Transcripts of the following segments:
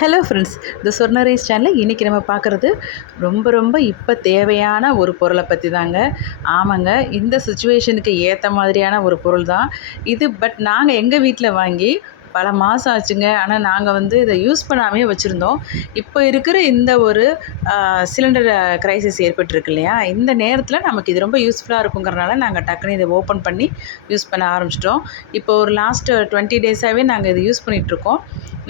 Hello friends, இந்த சொர்ண rice சேனலில் இன்றைக்கி நம்ம பார்க்குறது ரொம்ப இப்போ தேவையான ஒரு பொருளை பற்றி தாங்க. ஆமாங்க, இந்த சுச்சுவேஷனுக்கு ஏற்ற மாதிரியான ஒரு பொருள் தான் இது. பட் நாங்கள் எங்கள் வீட்டில் வாங்கி பல மாதம் ஆச்சுங்க. ஆனால் நாங்கள் இதை யூஸ் பண்ணாமே வச்சுருந்தோம். இப்போ இருக்கிற இந்த ஒரு சிலிண்டர் க்ரைசிஸ் ஏற்பட்டுருக்கு இல்லையா, இந்த நேரத்தில் நமக்கு இது ரொம்ப யூஸ்ஃபுல்லாக இருக்குங்கிறனால நாங்கள் டக்குன்னு இதை ஓப்பன் பண்ணி யூஸ் பண்ண ஆரம்பிச்சிட்டோம். இப்போ ஒரு லாஸ்ட் 20 டேஸாகவே நாங்கள் இதை யூஸ் பண்ணிகிட்ருக்கோம்.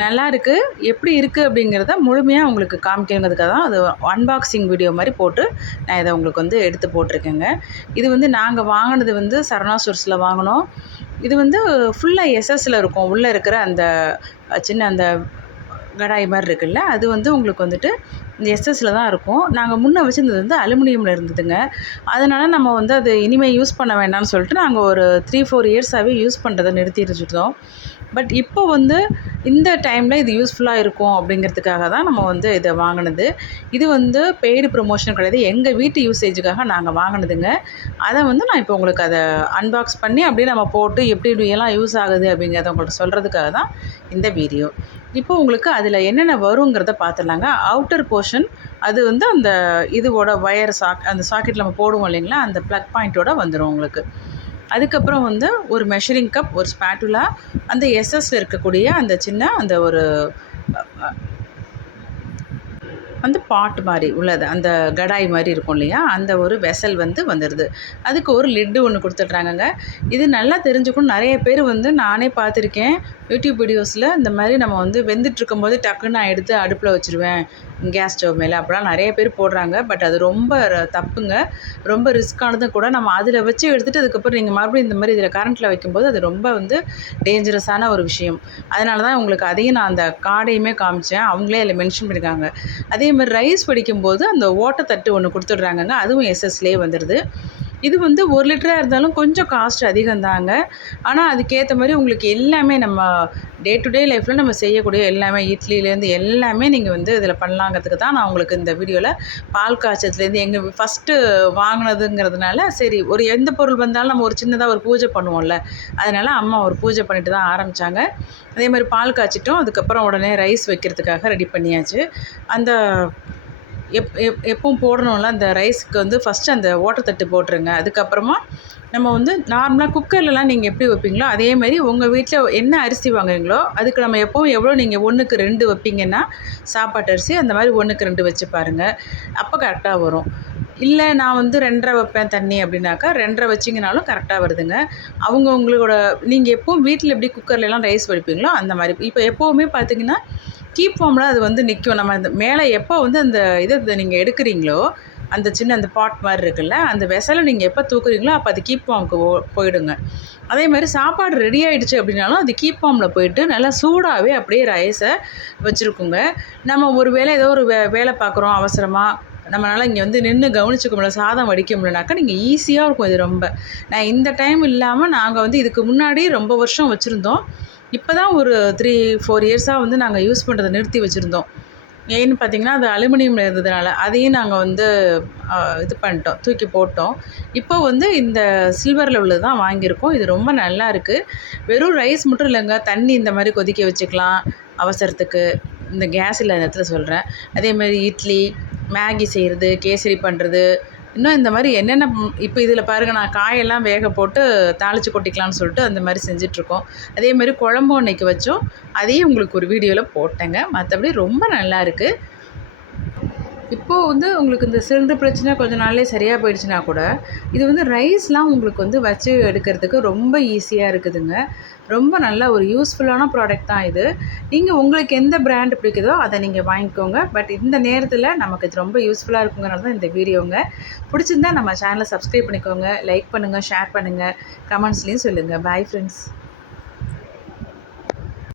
நல்லா இருக்குது. எப்படி இருக்குது அப்படிங்கிறத முழுமையாக உங்களுக்கு காமிக்கணுங்கிறதுக்காக தான் அது அன்பாக்சிங் வீடியோ மாதிரி போட்டு நான் இதை உங்களுக்கு எடுத்து போட்டிருக்கேங்க. இது நாங்கள் வாங்கினது சரவணா ஸ்டோர்ஸில் வாங்கினோம். இது ஃபுல்லாக எஸ்எஸ்ஸில் இருக்கும். உள்ளே இருக்கிற அந்த சின்ன அந்த கடாய் மாதிரி இருக்குல்ல, அது உங்களுக்கு இந்த எஸ்எஸ்ஸில் தான் இருக்கும். நாங்கள் முன்னே வச்சுருந்தது அலுமினியமில் இருந்ததுங்க. அதனால் நம்ம அது இனிமேல் யூஸ் பண்ண வேண்டாம்னு சொல்லிட்டு நாங்கள் ஒரு 3-4 இயர்ஸாகவே யூஸ் பண்ணுறதை நிறுத்தி வச்சுருந்தோம். பட் இப்போ இந்த டைமில் இது யூஸ்ஃபுல்லாக இருக்கும் அப்படிங்கிறதுக்காக தான் நம்ம இதை வாங்கினது. இது பெய்டு ப்ரொமோஷன் கிடையாது, எங்கள் வீட்டு யூசேஜுக்காக நாங்கள் வாங்கினதுங்க. அதை நான் இப்போ உங்களுக்கு அதை அன்பாக்ஸ் பண்ணி அப்படியே நம்ம போட்டு எப்படி எப்படியெல்லாம் யூஸ் ஆகுது அப்படிங்கிறத உங்களுக்கு சொல்கிறதுக்காக தான் இந்த வீடியோ. இப்போ உங்களுக்கு அதில் என்னென்ன வருங்கிறத பார்த்துடலாங்க. அவுட்டர் போர்ஷன் அது அந்த இதுவோட வயர் அந்த சாக்கெட்டில் நம்ம போடுவோம் இல்லைங்களா, அந்த ப்ளக் பாயிண்ட்டோட வந்துடும் உங்களுக்கு. அதுக்கப்புறம் ஒரு மெஷரிங் கப், ஒரு ஸ்பேட்டுலா, அந்த எஸ்எஸ்ல இருக்கக்கூடிய அந்த சின்ன அந்த ஒரு அந்த பாட் மாதிரி உள்ளது, அந்த கடாய் மாதிரி இருக்கும் இல்லையா, அந்த ஒரு வெசல் வந்துடுது. அதுக்கு ஒரு லிட்டு ஒன்று கொடுத்துட்றாங்கங்க. இது நல்லா தெரிஞ்சுக்கணும். நிறைய பேர் நானே பார்த்துருக்கேன் யூடியூப் வீடியோஸில், இந்த மாதிரி நம்ம வெந்துட்டுருக்கும்போது டக்குன்னு நான் எடுத்து அடுப்பில் வச்சுருவேன் கேஸ் ஸ்டவ் மேலே, அப்படிலாம் நிறைய பேர் போடுறாங்க. பட் அது ரொம்ப தப்புங்க, ரொம்ப ரிஸ்க்கானதும் கூட. நம்ம அதில் வச்சு எடுத்துகிட்டு அதுக்கப்புறம் நீங்கள் மறுபடியும் இந்த மாதிரி இதில் கரண்ட்டில் வைக்கும்போது அது ரொம்ப டேஞ்சரஸான ஒரு விஷயம். அதனால தான் உங்களுக்கு அதையும் நான் அந்த கார்டையுமே காமிச்சேன். அவங்களே அதில் மென்ஷன் பண்ணியிருக்காங்க. அதே மாதிரி ரைஸ் வடிக்கும்போது அந்த ஓட்டத்தட்டு ஒன்று கொடுத்துட்றாங்கங்க, அதுவும் எஸ்எஸ்லேயே வந்துடுது. இது 1 லிட்டராக இருந்தாலும் கொஞ்சம் காஸ்ட் அதிகம்தாங்க. ஆனால் அதுக்கேற்ற மாதிரி உங்களுக்கு எல்லாமே நம்ம டே டு டே லைஃப்பில் நம்ம செய்யக்கூடிய எல்லாமே, இட்லிலேருந்து எல்லாமே நீங்கள் இதில் பண்ணலாங்கிறதுக்கு தான் நான் உங்களுக்கு இந்த வீடியோவில் பால் காய்ச்சத்துலேருந்து எங்கள் ஃபஸ்ட்டு வாங்கினதுங்கிறதுனால, சரி ஒரு எந்த பொருள் வந்தாலும் நம்ம ஒரு சின்னதாக ஒரு பூஜை பண்ணுவோம்ல, அதனால் அம்மா ஒரு பூஜை பண்ணிட்டு தான் ஆரம்பித்தாங்க. அதே மாதிரி பால் காய்ச்சிட்டோம். அதுக்கப்புறம் உடனே ரைஸ் வைக்கிறதுக்காக ரெடி பண்ணியாச்சு. அந்த எப்பவும் போடணும்ல அந்த ரைஸ்க்கு ஃபஸ்ட்டு அந்த ஓட்டத்தட்டு போட்டுருங்க. அதுக்கப்புறமா நம்ம நார்மலாக குக்கர்லலாம் நீங்கள் எப்படி வைப்பீங்களோ அதேமாதிரி உங்கள் வீட்டில் என்ன அரிசி வாங்குறீங்களோ அதுக்கு நம்ம எப்போவும் எவ்வளோ நீங்கள் 1க்கு 2 வைப்பீங்கன்னா சாப்பாட்டு அரிசி, அந்த மாதிரி 1க்கு 2 வச்சு பாருங்கள், அப்போ கரெக்டாக வரும். இல்லை நான் 2.5 வைப்பேன் தண்ணி அப்படின்னாக்கா 2.5 வச்சிங்கனாலும் கரெக்டாக வருதுங்க. உங்களோட நீங்கள் எப்போவும் வீட்டில் எப்படி குக்கர்லலாம் ரைஸ் வடிப்பீங்களோ அந்த மாதிரி. இப்போ எப்போவுமே பார்த்தீங்கன்னா கீப் ஃபார்மில் அது நிற்கும். நம்ம அந்த மேலே எப்போ அந்த இதை நீங்கள் எடுக்கிறீங்களோ, அந்த சின்ன அந்த பாட் மாதிரி இருக்குல்ல, அந்த வெசலை நீங்கள் எப்போ தூக்குறீங்களோ அப்போ அது கீப் ஃபார்முக்கு போயிடுங்க. அதே மாதிரி சாப்பாடு ரெடி ஆகிடுச்சு அப்படின்னாலும் அது கீப் ஃபார்மில் போயிட்டு நல்லா சூடாகவே அப்படியே ரைஸை வச்சுருக்குங்க. நம்ம ஒரு வேளை ஏதோ ஒரு வேலை பார்க்குறோம் அவசரமாக, நம்மளால் இங்கே நின்று கவனிச்சிக்க முடியல, சாதம் வடிக்க முடியலனாக்கா நீங்கள் ஈஸியாக இருக்கும் இது ரொம்ப. நான் இந்த டைம் இல்லாமல் நாங்கள் இதுக்கு முன்னாடி ரொம்ப வருஷம் வச்சுருந்தோம். இப்போ தான் ஒரு 3-4 இயர்ஸாக நாங்கள் யூஸ் பண்ணுறதை நிறுத்தி வச்சுருந்தோம். ஏன்னு பார்த்தீங்கன்னா அது அலுமினியமில் இருந்ததுனால அதையும் நாங்கள் இது பண்ணிட்டோம், தூக்கி போட்டோம். இப்போ இந்த சில்வரில் உள்ளது தான் வாங்கியிருக்கோம். இது ரொம்ப நல்லா இருக்குது. வெறும் ரைஸ் மட்டும் இல்லைங்க, தண்ணி இந்த மாதிரி கொதிக்க வச்சுக்கலாம் அவசரத்துக்கு, இந்த கேஸ் இல்லாத இடத்துல சொல்கிறேன். அதேமாதிரி இட்லி, மேகி செய்கிறது, கேசரி பண்ணுறது, இன்னும் இந்த மாதிரி என்னென்ன இப்போ இதில் பாருங்கள், நான் காயெல்லாம் வேக போட்டு தாளித்து கொட்டிக்கலாம்னு சொல்லிட்டு அந்த மாதிரி செஞ்சிட்ருக்கோம். அதேமாதிரி குழம்பு அன்னைக்கு வச்சோம், அதையும் உங்களுக்கு ஒரு வீடியோவில் போட்டேங்க. மற்றபடி ரொம்ப நல்லா இருக்குது. இப்போது உங்களுக்கு இந்த சிலிண்டர் பிரச்சனை கொஞ்சம் நாள்லேயே சரியாக போயிடுச்சுன்னா கூட, இது ரைஸ்லாம் உங்களுக்கு வச்சு எடுக்கிறதுக்கு ரொம்ப ஈஸியாக இருக்குதுங்க. ரொம்ப நல்ல ஒரு யூஸ்ஃபுல்லான ப்ராடக்ட் தான் இது. நீங்கள் உங்களுக்கு எந்த பிராண்ட் பிடிக்குதோ அதை நீங்கள் வாங்கிக்கோங்க. பட் இந்த நேரத்தில் நமக்கு இது ரொம்ப யூஸ்ஃபுல்லாக இருக்குங்கிறனால தான் இந்த வீடியோங்க. பிடிச்சிருந்தா நம்ம சேனலை சப்ஸ்கிரைப் பண்ணிக்கோங்க, லைக் பண்ணுங்கள், ஷேர் பண்ணுங்கள், கமெண்ட்ஸ்லேயும் சொல்லுங்கள். Bye friends.